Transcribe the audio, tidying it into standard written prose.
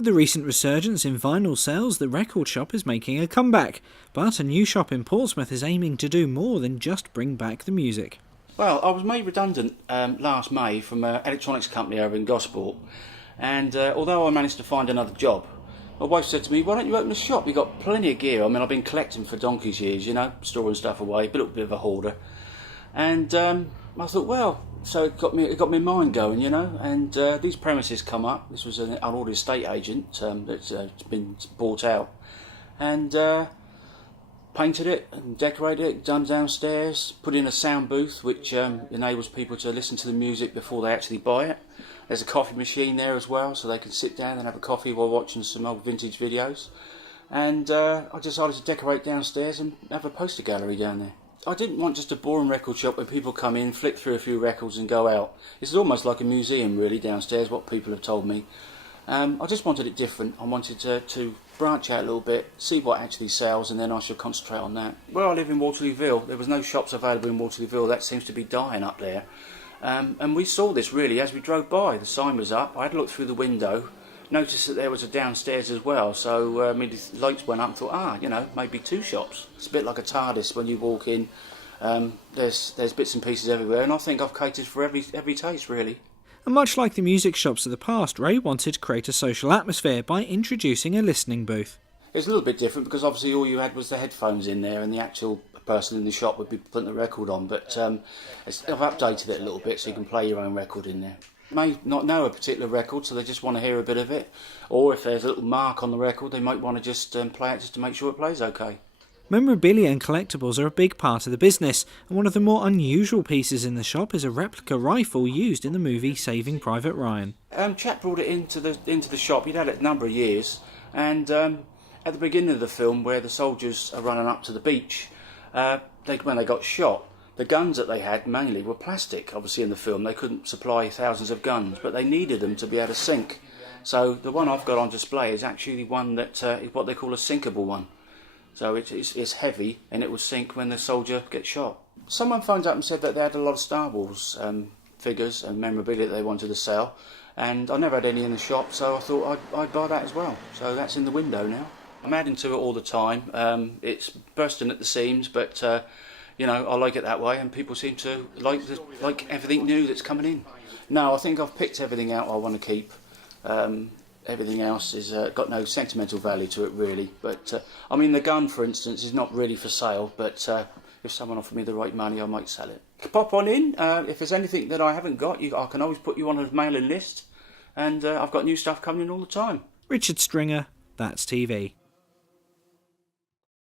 With the recent resurgence in vinyl sales, the record shop is making a comeback, but a new shop in Portsmouth is aiming to do more than just bring back the music. Well, I was made redundant last May from an electronics company over in Gosport, and although I managed to find another job, my wife said to me, "Why don't you open a shop? You've got plenty of gear." I mean, I've been collecting for donkey's years, you know, storing stuff away, a little bit of a hoarder. And I thought, well, so it got my mind going, you know. And these premises come up. This was an old estate agent that's been bought out, and painted it and decorated it, done downstairs, put in a sound booth which enables people to listen to the music before they actually buy it. There's a coffee machine there as well, so they can sit down and have a coffee while watching some old vintage videos. And I decided to decorate downstairs and have a poster gallery down there. I didn't want just a boring record shop where people come in, flick through a few records and go out. It's almost like a museum really downstairs, what people have told me. I just wanted it different. I wanted to branch out a little bit, see what actually sells, and then I should concentrate on that. Where I live in Waterlooville, there was no shops available in Waterlooville. That seems to be dying up there. And we saw this really as we drove by. The sign was up. I had a look through the window, noticed that there was a downstairs as well. So I mean, the lights went up and thought, you know, maybe two shops. It's a bit like a TARDIS when you walk in. There's bits and pieces everywhere, and I think I've catered for every taste really. And much like the music shops of the past, Ray wanted to create a social atmosphere by introducing a listening booth. It's a little bit different because obviously all you had was the headphones in there and the actual person in the shop would be putting the record on, but I've updated it a little bit so you can play your own record in there. May not know a particular record, so they just want to hear a bit of it, or if there's a little mark on the record they might want to just play it just to make sure it plays okay. Memorabilia and collectibles are a big part of the business, and one of the more unusual pieces in the shop is a replica rifle used in the movie Saving Private Ryan. Chap brought it into the shop. He'd had it a number of years, and at the beginning of the film, where the soldiers are running up to the beach, when they got shot, the guns that they had mainly were plastic. Obviously, in the film, they couldn't supply thousands of guns, but they needed them to be able to sink. So the one I've got on display is actually one that is what they call a sinkable one. So it's heavy and it will sink when the soldier gets shot. Someone phoned up and said that they had a lot of Star Wars figures and memorabilia that they wanted to sell, and I never had any in the shop, so I thought I'd buy that as well. So that's in the window now. I'm adding to it all the time. It's bursting at the seams, but you know, I like it that way, and people seem to like everything new that's coming in. No, I think I've picked everything out I want to keep. Everything else is got no sentimental value to it really, but I mean the gun for instance is not really for sale, but if someone offered me the right money I might sell it. Pop on in, if there's anything that I haven't got, I can always put you on a mailing list, and I've got new stuff coming in all the time. Richard Stringer, That's TV.